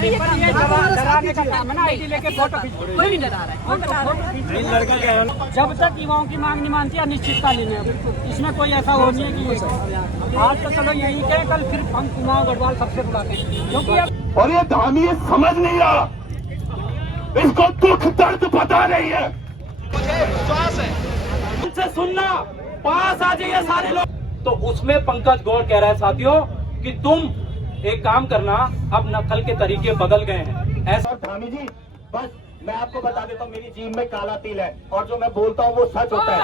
डराने का काम है ना, आईडी लेके फोटो खींच, कोई भी डरा रहा है। जब तक युवाओं की मांग नहीं मानती अनिश्चितता लेने, इसमें कोई ऐसा हो नहीं है कि आज तो चलो यही कहे, कल फिर हम कुमाऊं गढ़वाल सबसे बुलाते हैं, क्योंकि और ये धामी समझ नहीं रहा, इसको दुख दर्द पता नहीं है। मुझे विश्वास है उनसे सुनना, पास आ जाइए सारे लोग। तो उसमें पंकज गौड़ कह रहा है साथियों कि तुम एक काम करना, अब नकल के तरीके बदल गए हैं ऐसा। और धामी जी बस मैं आपको बता देता हूँ, मेरी जीभ में काला तिल है और जो मैं बोलता हूँ वो सच होता है।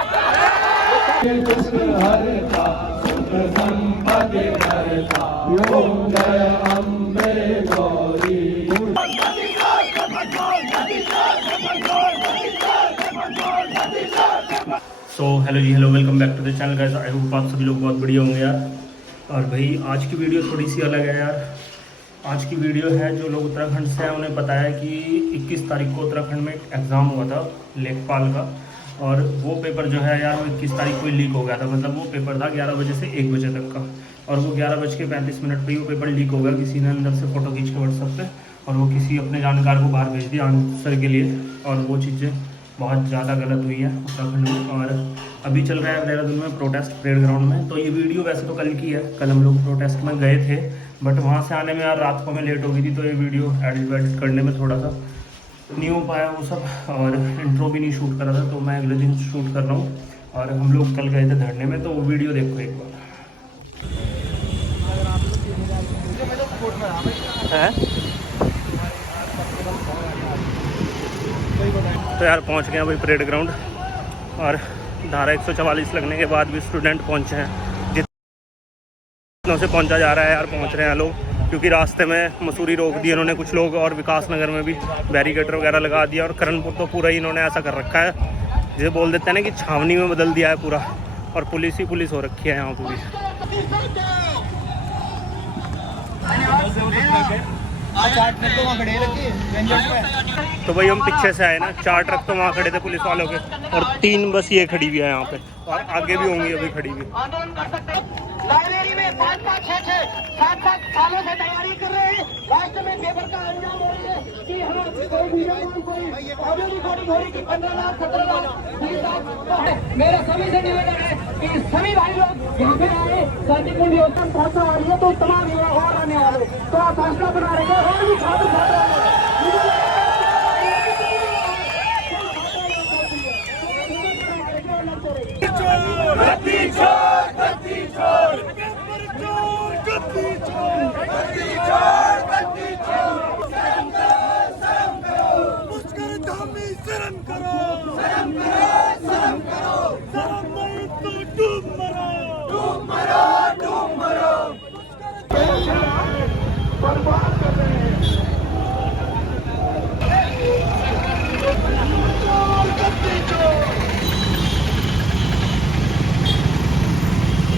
So hello ji, hello, welcome back to the channel guys. I hope आप सभी लोग बहुत बढ़िया होंगे यार। और भाई आज की वीडियो थोड़ी सी अलग है यार। आज की वीडियो है, जो लोग उत्तराखंड से हैं उन्हें पता है कि 21 तारीख को उत्तराखंड में एक एग्ज़ाम हुआ था लेखपाल का, और वो पेपर जो है यार वो 21 तारीख को ही लीक हो गया था। मतलब वो पेपर था 11 बजे से 1 बजे तक का, और वो 11:35 पर ही वो पेपर लीक हो गया। किसी ने अंदर से फ़ोटो खींच के व्हाट्सएप पे, और वो किसी अपने जानकार को बाहर भेज दिया आंसर के लिए, और वो चीज़ें बहुत ज़्यादा गलत हुई है उत्तराखंड में। और अभी चल रहा है देहरादून में प्रोटेस्ट परेड ग्राउंड में। तो ये वीडियो वैसे तो कल की है, कल हम लोग प्रोटेस्ट में गए थे, बट वहाँ से आने में यार रात को हमें लेट हो गई थी, तो ये वीडियो एडिट करने में थोड़ा सा नहीं हो पाया वो सब, और इंट्रो भी नहीं शूट करा था, तो मैं अगले दिन शूट कर रहा हूँ। और हम लोग कल गए थे धरने में, तो वो वीडियो देखो एक बार। है तो यार पहुंच गए भाई परेड ग्राउंड, और धारा 144 लगने के बाद भी स्टूडेंट पहुंचे हैं। जितनों से पहुंचा जा रहा है यार, पहुंच रहे हैं लोग, क्योंकि रास्ते में मसूरी रोक दी इन्होंने कुछ लोग, और विकास नगर में भी बैरिकेड वगैरह लगा दिया, और करणपुर तो पूरा ही इन्होंने ऐसा कर रखा है, जैसे बोल देते हैं ना कि छावनी में बदल दिया है पूरा, और पुलिस ही पुलिस हो रखी है यहाँ पर भी। तो भाई हम पीछे से आए ना, 4 ट्रक तो वहाँ खड़े थे पुलिस वालों के, और 3 बस ये खड़ी भी है यहाँ पे, और आगे भी होंगी अभी खड़ी भी। लाइब्रेरी में 5-5, 6-6, 7-7 सालों से तैयारी कर रहे हैं, लास्ट में पेपर का अंजाम हो रही है कि हाँ कोई वीडियो कोई ऑडियो रिकॉर्डिंग हो रही कि 15 लाख 17 लाख 20 लाख। मेरा सभी से निवेदन है कि सभी भाई लोग यहाँ पे आए, शांतिपूर्ण योजना पहुंचा आ रही है, तो तमाम युवा और आने वाले तो आप फैसला बना रहे हैं, और भी छात्र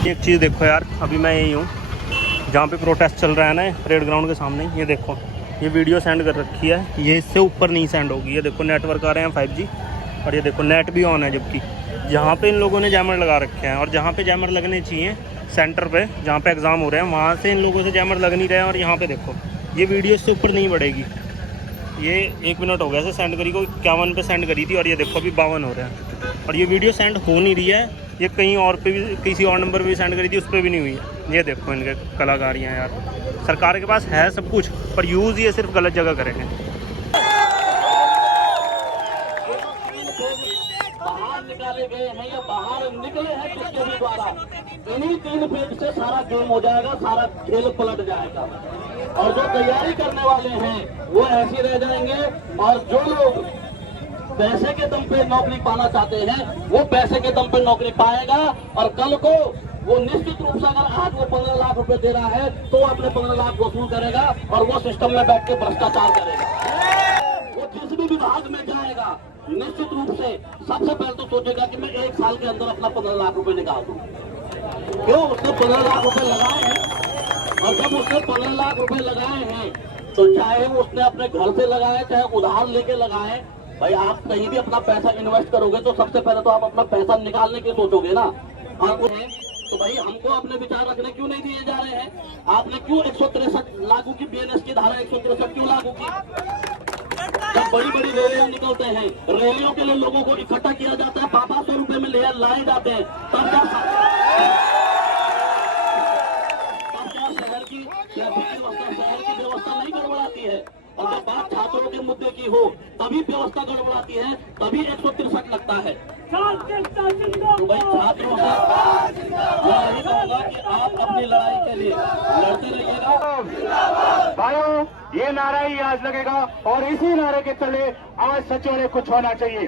एक चीज़ देखो यार, अभी मैं यही हूँ जहाँ पे प्रोटेस्ट चल रहा है ना, परेड ग्राउंड के सामने। ये देखो, ये वीडियो सेंड कर रखी है, ये इससे ऊपर नहीं सेंड होगी। ये देखो नेटवर्क आ रहे हैं 5G, और ये देखो नेट भी ऑन है, जबकि यहाँ पे इन लोगों ने जैमर लगा रखे हैं, और जहाँ पे जैमर लगने चाहिए सेंटर पे जहाँ पे एग्ज़ाम हो रहे हैं, वहाँ से इन लोगों से जैमर लग नहीं रहे हैं। और यहाँ पे देखो, ये वीडियो इससे ऊपर नहीं बढ़ेगी। ये 1 मिनट हो गया से सेंड करी को, 51 पे सेंड करी थी, और ये देखो अभी 52 हो रहे हैं, और ये वीडियो सेंड हो नहीं रही है। ये कहीं और पे भी, किसी और नंबर पे भी सेंड करी थी, उस पर भी नहीं हुई है। ये देखो इनके कलाकारियाँ यार, सरकार के पास है सब कुछ, पर यूज़ ये सिर्फ गलत जगह करेंगे। बाहर निकाले गए हैं या बाहर निकले हैं किसके भी द्वारा, इन्हीं 3 पेज से सारा गेम हो जाएगा, सारा खेल पलट जाएगा, और जो तैयारी करने वाले हैं वो ऐसे रह जाएंगे, और जो लोग पैसे के दम पे नौकरी पाना चाहते हैं वो पैसे के दम पे नौकरी पाएगा, और कल को वो निश्चित रूप से अगर आज वो 15 लाख रुपए दे रहा है तो वो अपने 15 लाख वसूल करेगा, और वो सिस्टम में बैठ के भ्रष्टाचार करेगा। वो जिस भी विभाग में जाएगा निश्चित रूप से सबसे पहले तो सोचेगा कि मैं 1 साल के अंदर अपना 15 लाख रुपए निकाल दूं। क्यों? उसने 15 लाख रुपए लगाए हैं, और जब उसने 15 लाख रुपए लगाए हैं तो चाहे उसने अपने घर से लगाए चाहे उधार लेके लगाए, भाई आप कहीं भी अपना पैसा इन्वेस्ट करोगे तो सबसे पहले तो आप अपना पैसा निकालने की सोचोगे ना। और तो भाई हमको अपने विचार रखने क्यों नहीं दिए जा रहे हैं? आपने क्यों 163 लागू की, बीएनएस की धारा 163 क्यों लागू की? जब बड़ी बड़ी रैलियां निकलते हैं, रैलियों के लिए लोगों को इकट्ठा किया जाता है, 500 रुपए में लाए जाते हैं, तब क्या शहर की व्यवस्था नहीं गड़बड़ाती है? और जब बात छात्रों के मुद्दे की हो तभी व्यवस्था गड़बड़ाती है, तभी 163 लगता है। तो भाई छात्रों से मैं यही कहूंगा कि आप अपनी लड़ाई के लिए लड़ते रहिएगा। भाइयों, ये नारा ही आज लगेगा और इसी नारे के तले आज सचिवालय कुछ होना चाहिए।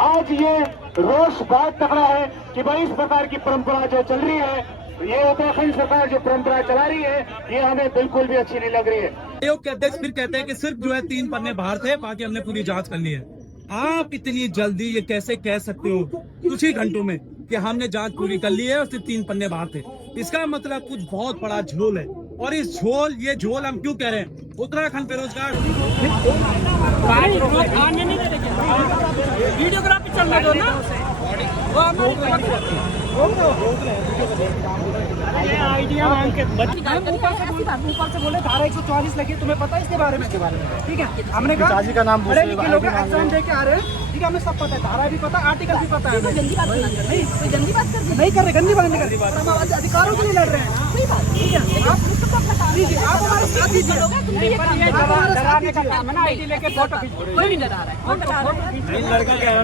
आज ये रोष बहुत तगड़ा है कि भाई इस प्रकार की परंपरा जो चल रही है, ये उत्तराखंड सरकार जो परंपरा चला रही है, ये हमें बिल्कुल भी अच्छी नहीं लग रही है। आयोग के अध्यक्ष फिर कहते हैं कि सिर्फ जो है 3 पन्ने बाहर थे, बाकी हमने पूरी जांच करनी है। आप इतनी जल्दी ये कैसे कह सकते हो कुछ ही घंटों में कि हमने जांच पूरी कर ली है और सिर्फ 3 पन्ने बाहर थे? इसका मतलब कुछ बहुत बड़ा झोल है। और इस ये झोल हम क्यों कह रहे हैं? उत्तराखंड बेरोजगार वीडियोग्राफी चलने दो ना, वो आइडिया ऊपर से बोले धारा 144 लगी, तुम्हें पता है इसके बारे में? ठीक है, हमने कहा चाची का नाम बड़े लिखे लोग एग्जाम दे के आ रहे हैं, ठीक है, हमें सब पता है, धारा भी पता है, आर्टिकल भी पता है। गंदी बात नहीं कर रहे, गंदी बात नहीं कर रहे, हम अधिकारों के लिए लड़ रहे हैं। ठीक है, आप हमारे साथ दीजिए। डराने का काम है ना, आईडी लेके फोटो खींच, कोई नहीं डरा रहा है। लड़का क्या है,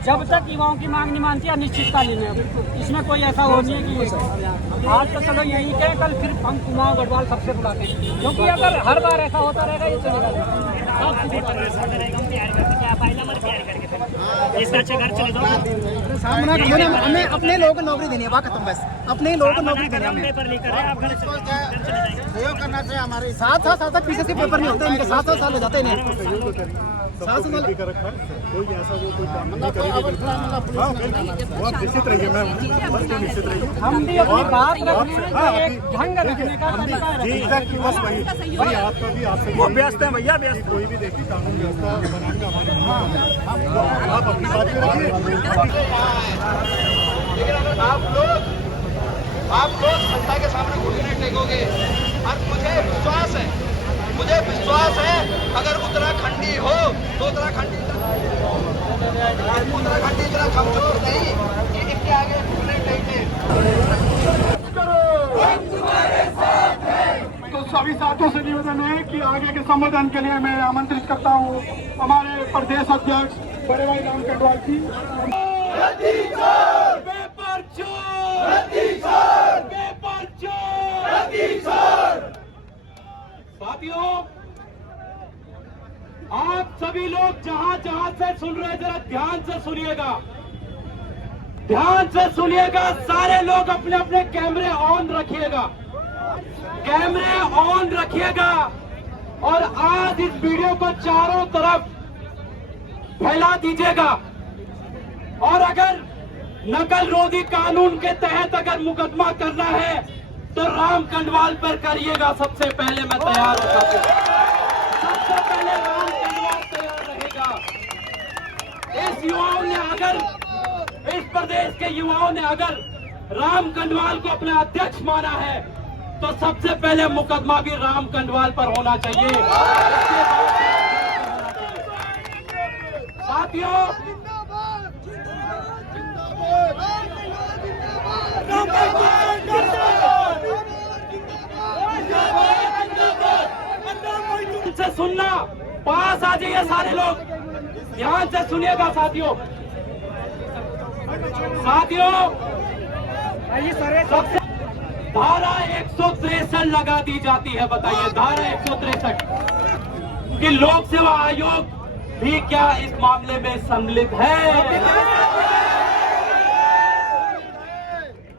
जब तक युवाओं की मांग नहीं मानती अनिश्चितता लेने, इसमें कोई ऐसा हो नहीं है कि आज तो चलो यही कहें, कल फिर हम कुमाऊं गढ़वाल सबसे बुलाते हैं, क्योंकि अगर हर बार ऐसा होता रहेगा ये चलेगा। हमें अपने लोगों को नौकरी देनी है, बात खत्म, बस अपने लोगों को नौकरी देनी है हमें। सहयोग करना चाहिए हमारे साथ तक पीछे से पेपर नहीं होते, इनके 7 साल हो जाते हैं। 7 साल कोई ऐसा वो कोई काम नहीं करेगा। बहुत निश्चित रहिए मैम, बस निश्चित रहिए। हम भी अपनी बात रखने का एक ढंग रखने का तरीका है। बस वही भाई, आपका भी आपसे वो व्यस्त है भैया, व्यस्त। कोई भी देखिए कानून व्यवस्था बनाएंगे हमारे, आप अपनी बात रखिए। लेकिन अगर आप लोग जनता के सामने घुटने टेकोगे, और मुझे विश्वास है अगर उत्तराखंडी हो तो उत्तराखंडी इतना कमजोर नहीं कि इनके आगे घुटने टेके। तो सभी साथियों से निवेदन है कि आगे के संबोधन के लिए मैं आमंत्रित करता हूँ हमारे प्रदेश अध्यक्ष बड़े भाई राम कटवाल जी। साथियों, आप सभी लोग जहां से सुन रहे हैं, जरा ध्यान से सुनिएगा। सारे लोग अपने अपने कैमरे ऑन रखिएगा, और आज इस वीडियो को चारों तरफ फैला दीजिएगा। और अगर नकल रोधी कानून के तहत अगर मुकदमा करना है तो राम कंडवाल पर करिएगा। सबसे पहले मैं तैयार होता हूं, सबसे पहले राम कंडवाल तैयार रहेगा। इस प्रदेश के युवाओं ने अगर राम कंडवाल को अपना अध्यक्ष माना है तो सबसे पहले मुकदमा भी राम कंडवाल पर होना चाहिए। साथियों, से सुनना, पास आ जाइए सारे लोग, ध्यान से सुनिएगा साथियों। सबसे धारा 163 लगा दी जाती है। बताइए, धारा 163 कि लोक सेवा आयोग भी क्या इस मामले में सम्मिलित है?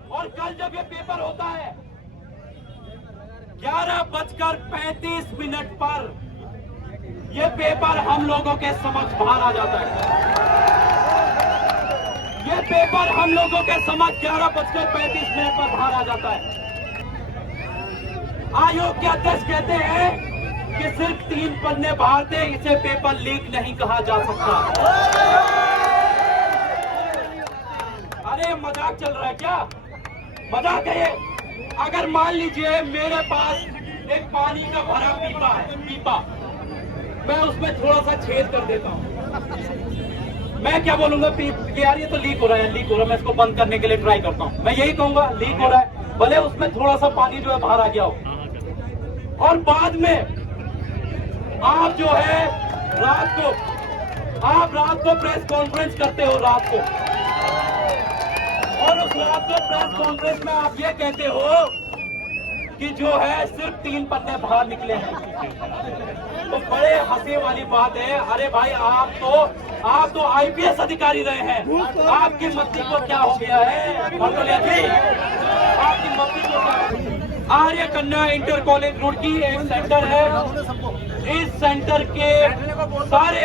और कल जब ये पेपर होता है 11:35 पर ये पेपर हम लोगों के समक्ष बाहर आ जाता है। ये पेपर हम लोगों के समक्ष 11:35 पर बाहर आ जाता है। आयोग के अध्यक्ष कहते हैं कि सिर्फ 3 पन्ने बाहर थे, इसे पेपर लीक नहीं कहा जा सकता। अरे मजाक चल रहा है क्या? मजाक है ये? अगर मान लीजिए मेरे पास एक पानी का भरा पीपा, मैं उसमें थोड़ा सा छेद कर देता हूँ, मैं क्या बोलूंगा? यार ये तो लीक हो रहा है, मैं इसको बंद करने के लिए ट्राई करता हूँ, मैं यही कहूंगा लीक हो रहा है, भले उसमें थोड़ा सा पानी जो है बाहर आ गया हो। और बाद में आप जो है रात को प्रेस कॉन्फ्रेंस करते हो रात को, और उस रात को प्रेस कॉन्फ्रेंस में आप ये कहते हो कि जो है सिर्फ 3 पन्ने बाहर निकले हैं। तो बड़े हंसी वाली बात है। अरे भाई आप तो आईपीएस अधिकारी रहे हैं, आपकी मस्ती को क्या हो गया है मर्तोलिया जी? आपकी मस्ती को क्या हो गया? आर्य कन्या इंटर कॉलेज रुड़की एक सेंटर है। इस सेंटर के सारे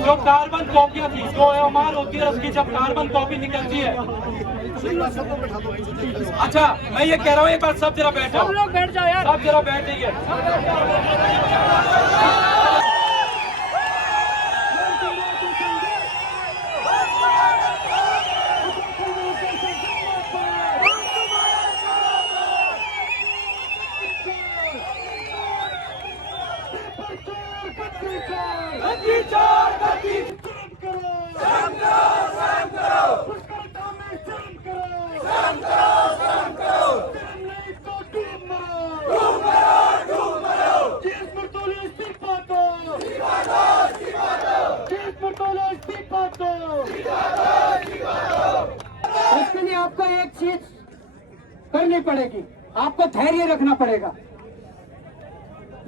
जो कार्बन कॉपियां थी, जो एमआर होती है उसकी जब कार्बन कॉपी निकलती है, अच्छा मैं ये कह रहा हूँ एक बार सब जरा बैठ जाओ, बैठ जाओ यार, सब जरा बैठ जाइए। इसके लिए आपको एक चीज करनी पड़ेगी, आपको धैर्य रखना पड़ेगा।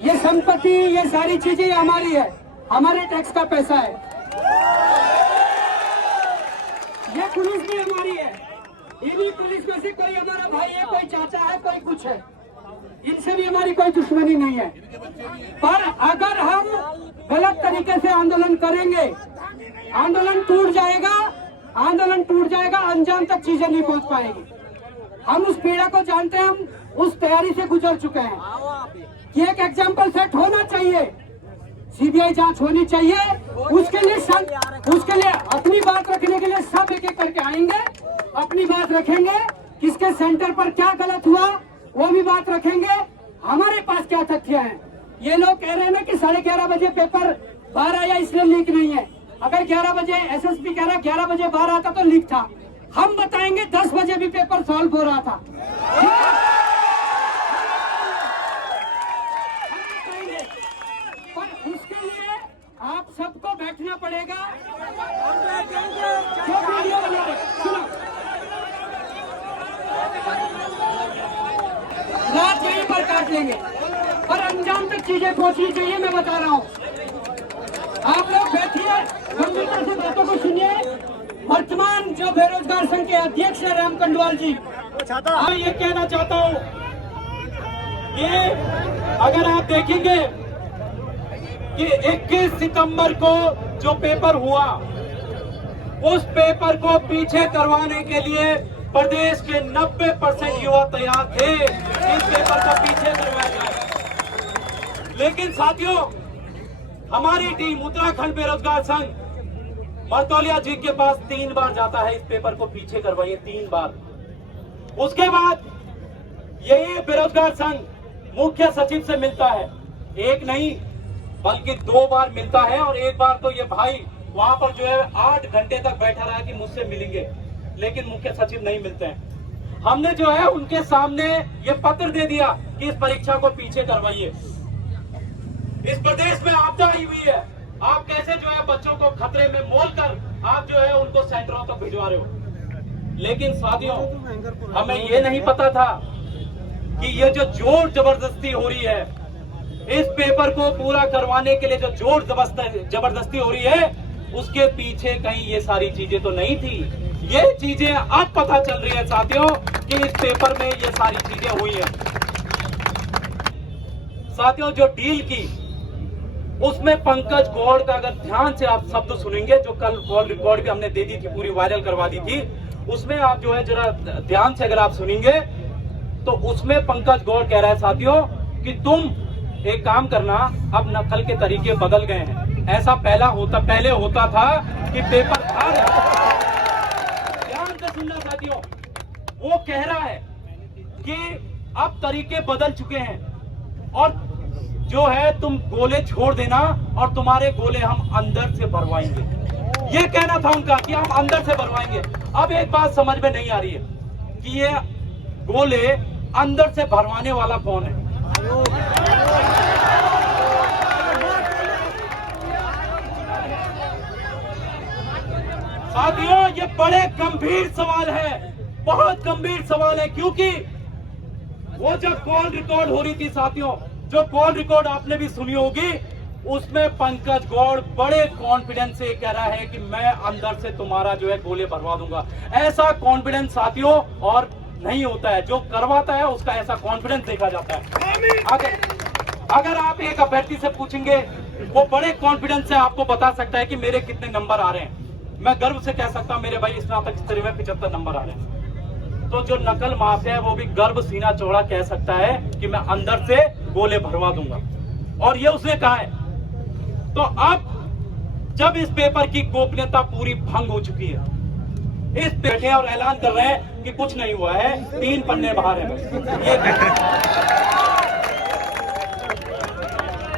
ये संपत्ति, ये सारी चीजें हमारी है, हमारे टैक्स का पैसा है। ये पुलिस भी हमारी है, ये भी पुलिस में से कोई हमारा भाई है, कोई चाचा है, कोई कुछ है, इनसे भी हमारी कोई दुश्मनी नहीं है। पर अगर हम गलत तरीके से आंदोलन करेंगे, आंदोलन टूट जाएगा, अंजाम तक चीजें नहीं पहुंच पाएगी। हम उस पीड़ा को जानते हैं, हम उस तैयारी से गुजर चुके हैं कि एक एग्जाम्पल सेट होना चाहिए, सीबीआई जांच होनी चाहिए। उसके लिए अपनी बात रखने के लिए सब एक एक करके आएंगे, अपनी बात रखेंगे, किसके सेंटर पर क्या गलत हुआ वो भी बात रखेंगे, हमारे पास क्या तथ्य हैं। ये लोग कह रहे हैं ना कि 11:30 बजे पेपर बाहर आया इसलिए लीक नहीं है। अगर 11 बजे एसएसपी कह रहा 11 बजे बाहर आता तो लीक था, हम बताएंगे 10 बजे भी पेपर सॉल्व हो रहा था। पर उसके लिए आप सबको बैठना पड़ेगा। जो वीडियो बना रहे, सुनो, रात यहीं पर काट लेंगे, पर अंजाम तक चीजें पहुंचनी चाहिए। मैं बता रहा हूँ, आप लोग बैठिए, गंभीरता से बातों को सुनिए। वर्तमान जो बेरोजगार संघ के अध्यक्ष है राम कंडवाल जी, मैं ये कहना चाहता हूँ, ये अगर आप देखेंगे कि 21 सितंबर को जो पेपर हुआ, उस पेपर को पीछे करवाने के लिए प्रदेश के 90% युवा तैयार थे इस पेपर को पीछे करवाया जाए। लेकिन साथियों, हमारी टीम उत्तराखंड बेरोजगार संघ मर्तोलिया जी के पास 3 बार जाता है इस पेपर को पीछे करवाइए, 3 बार। उसके बाद यही बेरोजगार संघ मुख्य सचिव से मिलता है, एक नहीं बल्कि 2 बार मिलता है। और एक बार तो ये भाई वहां पर जो है 8 घंटे तक बैठा रहा कि मुझसे मिलेंगे, लेकिन मुख्य सचिव नहीं मिलते हैं। हमने जो है उनके सामने ये पत्र दे दिया कि इस परीक्षा को पीछे करवाइए। इस प्रदेश में आपदा आई हुई है, आप कैसे जो है बच्चों को खतरे में मोल कर आप जो है उनको सेंटरों तक भिजवा रहे हो। लेकिन साथियों, हमें ये नहीं पता था कि ये जो जोर जबरदस्ती हो रही है, इस पेपर को पूरा करवाने के लिए जो जोर जबरदस्ती हो रही है, उसके पीछे कहीं ये सारी चीजें तो नहीं थी। ये चीजें अब पता चल रही है साथियों कि इस पेपर में ये सारी चीजें हुई हैं। साथियों, जो डील की उसमें पंकज गौड़ का अगर ध्यान से आप शब्द सुनेंगे, जो कल कॉल रिकॉर्ड भी हमने दे दी थी, पूरी वायरल करवा दी थी, उसमें आप जो है जरा ध्यान से अगर आप सुनेंगे तो उसमें पंकज गौड़ कह रहा है साथियों कि तुम एक काम करना, अब नकल के तरीके बदल गए हैं। ऐसा पहले होता था कि पेपर था। ध्यान से सुनना साथियों, वो कह रहा है कि अब तरीके बदल चुके हैं और जो है तुम गोले छोड़ देना और तुम्हारे गोले हम अंदर से भरवाएंगे। ये कहना था उनका कि हम अंदर से भरवाएंगे। अब एक बात समझ में नहीं आ रही है कि ये गोले अंदर से भरवाने वाला कौन है। साथियों, ये बड़े गंभीर सवाल है, बहुत गंभीर सवाल है, क्योंकि वो जब कॉल रिकॉर्ड हो रही थी साथियों, जो कॉल रिकॉर्ड आपने भी सुनी होगी, उसमें पंकज गौड़ बड़े कॉन्फिडेंस से कह रहा है कि मैं अंदर से तुम्हारा जो है गोले भरवा दूंगा। ऐसा कॉन्फिडेंस साथियों और नहीं होता है, जो करवाता है उसका ऐसा कॉन्फिडेंस देखा जाता है। अगर आप एक अभ्यर्थी से पूछेंगे, वो बड़े कॉन्फिडेंस से आपको बता सकता है कि मेरे कितने नंबर आ रहे हैं। मैं गर्व से कह सकता हूं मेरे भाई स्नातक स्तरीय में 75 नंबर आ रहे हैं। तो जो नकल माफिया है वो भी गर्व सीना चौड़ा कह सकता है कि मैं अंदर से गोले भरवा दूंगा, और ये उसने कहा है। तो अब जब इस पेपर की गोपनीयता पूरी भंग हो चुकी है, इस बैठे और ऐलान कर रहे हैं कि कुछ नहीं हुआ है, 3 पन्ने बाहर है बस, ये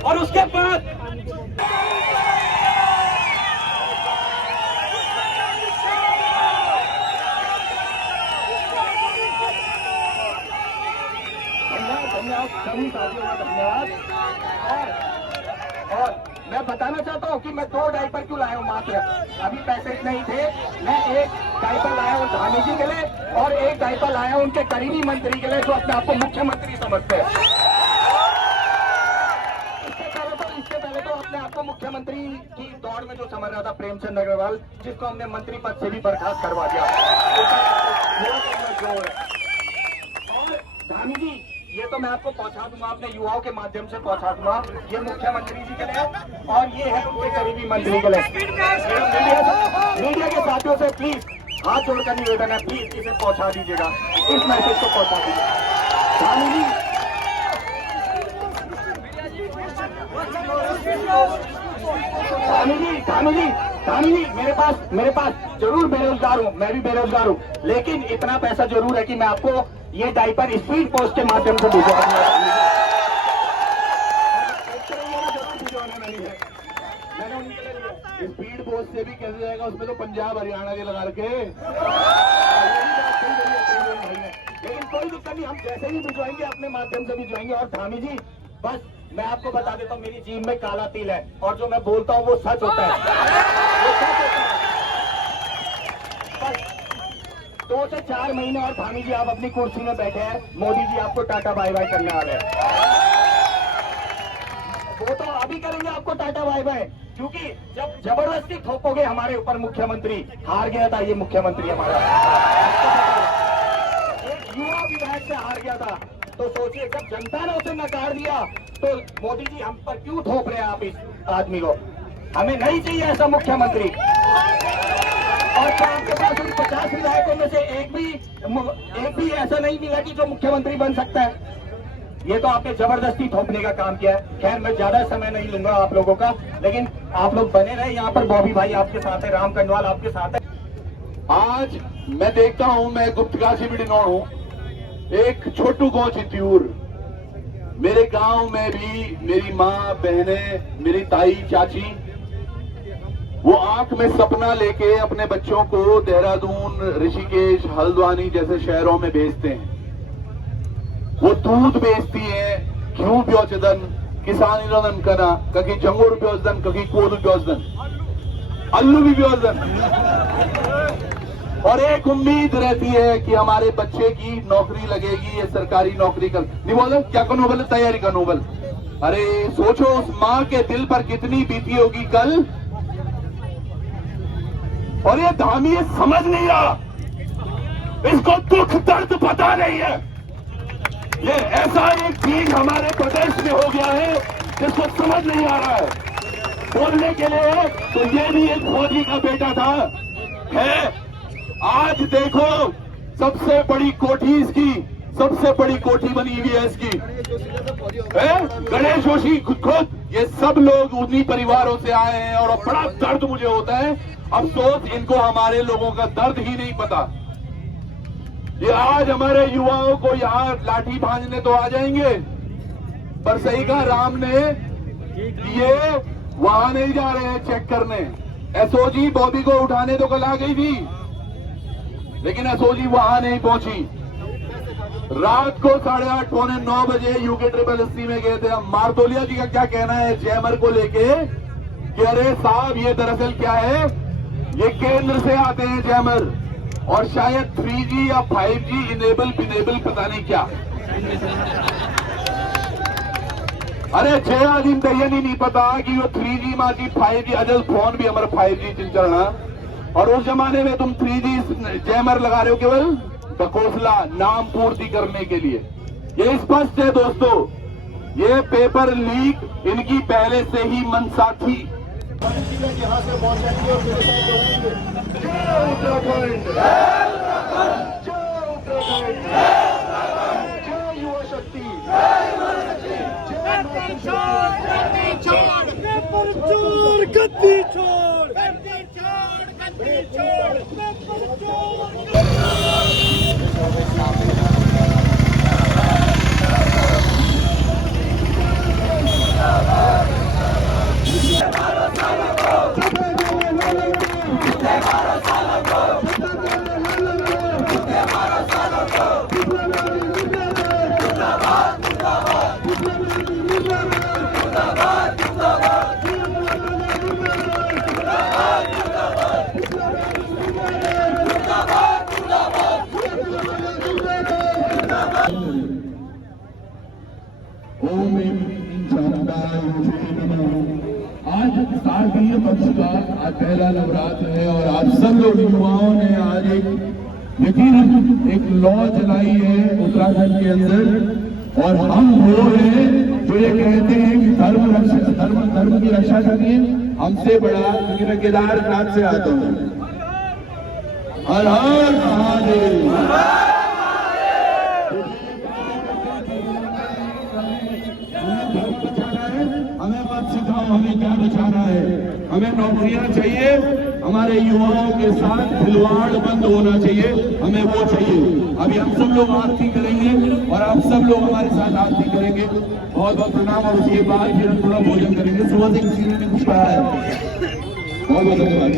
और उसके बाद धन्यवाद। और मैं बताना चाहता हूँ कि मैं 2 डायपर क्यों लाया हूँ मात्र, अभी पैसे इतने ही थे। मैं एक डायपर लाया हूँ धामी जी के लिए और एक डायपर लाया हूँ उनके करीबी मंत्री के लिए जो अपने आप को मुख्यमंत्री समझते हैं। इससे पहले तो अपने आप को मुख्यमंत्री की दौड़ में जो समझ रहा था प्रेमचंद अग्रवाल, जिसको हमने मंत्री पद से भी बर्खास्त करवा दिया। और धामी जी, ये तो मैं आपको पहुंचा दूंगा, अपने युवाओं के माध्यम से पहुंचा दूंगा। ये मुख्यमंत्री जी के लिए और ये है उनके करीबी मंत्री के लिए। मीडिया के साथियों से प्लीज हाथ जोड़कर निवेदन है, प्लीज इसे पहुंचा दीजिएगा, इस मैसेज को पहुंचा दीजिएगा। धामी जी, मेरे पास जरूर बेरोजगार हूँ, मैं भी बेरोजगार हूँ, लेकिन इतना पैसा जरूर है कि मैं आपको ये डायपर स्पीड पोस्ट के माध्यम से भिजवा मैंने उनके लिए स्पीड पोस्ट से भी कैसे जाएगा, उसमें तो पंजाब हरियाणा के लगा के, लेकिन कोई दिक्कत नहीं, हम जैसे ही भिजवाएंगे अपने माध्यम से भिजवाएंगे। और धामी जी, बस मैं आपको बता देता हूँ, मेरी जीभ में काला तिल है और जो मैं बोलता हूँ वो सच होता है, वो सच होता है। 2 से 4 महीने और धामी जी आप अपनी कुर्सी में बैठे हैं, मोदी जी आपको टाटा बाय बाय करने आ रहे हैं। वो तो अभी करेंगे आपको टाटा बाय बाय, क्योंकि जब जबरदस्ती थोपोगे हमारे ऊपर, मुख्यमंत्री हार गया था, ये मुख्यमंत्री हमारा एक युवा विधायक से हार गया था, तो सोचिए जब जनता ने उसे नकार दिया तो मोदी जी हम पर क्यों थोप रहे हैं आप इस आदमी को। हमें नहीं चाहिए ऐसा मुख्यमंत्री। और क्या आपके पास उन 50 विधायकों में से एक भी ऐसा नहीं मिला कि जो मुख्यमंत्री बन सकता है। ये तो आपने जबरदस्ती थोपने का काम किया है। खैर मैं ज्यादा समय नहीं लूंगा आप लोगों का, लेकिन आप लोग बने रहे। यहाँ पर बॉबी भाई आपके साथ है, राम कनवाल आपके साथ है। आज मैं देखता हूँ, मैं गुप्तकाशी बिडनौर हूँ, एक छोटू गांव चित्तूर, मेरे गांव में भी मेरी माँ, बहनें, मेरी ताई, चाची, वो आंख में सपना लेके अपने बच्चों को देहरादून, ऋषिकेश, हल्द्वानी जैसे शहरों में भेजते हैं। वो दूध बेचती है, घी बेचदन, किसान इरोदन कना, कभी जंगुर बेचदन, कभी कोदू बेचदन, अल्लू भी बेचदन, और एक उम्मीद रहती है कि हमारे बच्चे की नौकरी लगेगी, ये सरकारी नौकरी कर, नहीं बोल क्या का नोबल, तैयारी का नोबल। अरे सोचो उस माँ के दिल पर कितनी बीती होगी कल। और ये धामी समझ नहीं रहा, इसको दुख दर्द पता नहीं है। ये ऐसा एक चीज हमारे प्रदेश में हो गया है जिसको समझ नहीं आ रहा है। बोलने के लिए तो ये भी एक फौजी का बेटा था है। आज देखो सबसे बड़ी कोठी इसकी सबसे बड़ी कोठी बनी हुई है इसकी, गणेश जोशी खुद, ये सब लोग उन्हीं परिवारों से आए हैं और बड़ा दर्द मुझे होता है। अफसोस इनको हमारे लोगों का दर्द ही नहीं पता। ये आज हमारे युवाओं को यहाँ लाठी भांजने तो आ जाएंगे, पर सही कहा राम ने, ये वहां नहीं जा रहे हैं चेक करने। एसओजी बॉबी को उठाने तो कल आ गई थी, लेकिन एसओजी वहां नहीं पहुंची। रात को 8:30 पौने 9 बजे यूके 888 में गए थे हम। मारतोलिया जी का क्या कहना है जैमर को लेके कि अरे साहब ये दरअसल क्या है, ये केंद्र से आते हैं जैमर, और शायद 3G या 5G इनेबल पिनेबल पता नहीं क्या। अरे जय आदिम दयनी नहीं पता कि वो 3G माजी 5G अजल फोन भी हमारा 5G चिंचरना, और उस जमाने में तुम 3G जैमर लगा रहे हो केवल बकोसला नाम पूर्ति करने के लिए। ये स्पष्ट है दोस्तों, ये पेपर लीक इनकी पहले से ही मंशा थी। यहाँ से पहुंचाएंगे और मेरे साथ रहेंगे। जय उत्तराखंड, जय युवा शक्ति, गद्दी छोड़। आज शारदीय पक्ष का आज पहला नवरात्र है और आप सब लोग युवाओं ने आज यकीनन एक लॉ चलाई है उत्तराखंड के अंदर, और हम वो हैं जो ये कहते हैं कि धर्म की रक्षा करिए। हमसे बड़ा, क्योंकि मैं केदारनाथ से आता हूँ। हर हर महादेव। हमें मत सिखाओ हमें क्या बचाना है, हमें नौकरियां चाहिए, हमारे युवाओं के साथ खिलवाड़ बंद होना चाहिए, हमें वो चाहिए। अभी हम सब लोग आरती करेंगे और आप सब लोग हमारे साथ आरती करेंगे। बहुत बहुत प्रणाम, और उसके बाद फिर हम थोड़ा भोजन करेंगे। सुबह से किसी ने कुछ कहा है, बहुत बहुत धन्यवाद।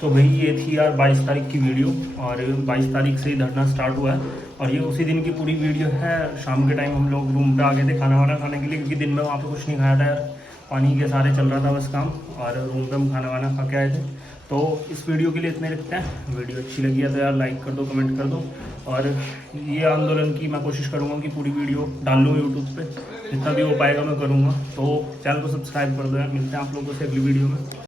तो भाई ये थी यार 22 तारीख की वीडियो, और 22 तारीख से ही धरना स्टार्ट हुआ है, और ये उसी दिन की पूरी वीडियो है। शाम के टाइम हम लोग रूम पे आ गए थे खाना वाना खाने के लिए, क्योंकि दिन में वहाँ पे कुछ नहीं खाया था यार, पानी के सारे चल रहा था बस काम, और रूम पे हम खाना वाना खा के आए थे। तो इस वीडियो के लिए इतने रखते हैं। वीडियो अच्छी लगी है तो यार लाइक कर दो, कमेंट कर दो, और ये आंदोलन की मैं कोशिश करूँगा कि पूरी वीडियो डाल लूँ यूट्यूब पे, जितना भी हो पाएगा मैं करूँगा। तो चैनल को सब्सक्राइब कर दो यार। मिलते हैं आप लोगों से अगली वीडियो में।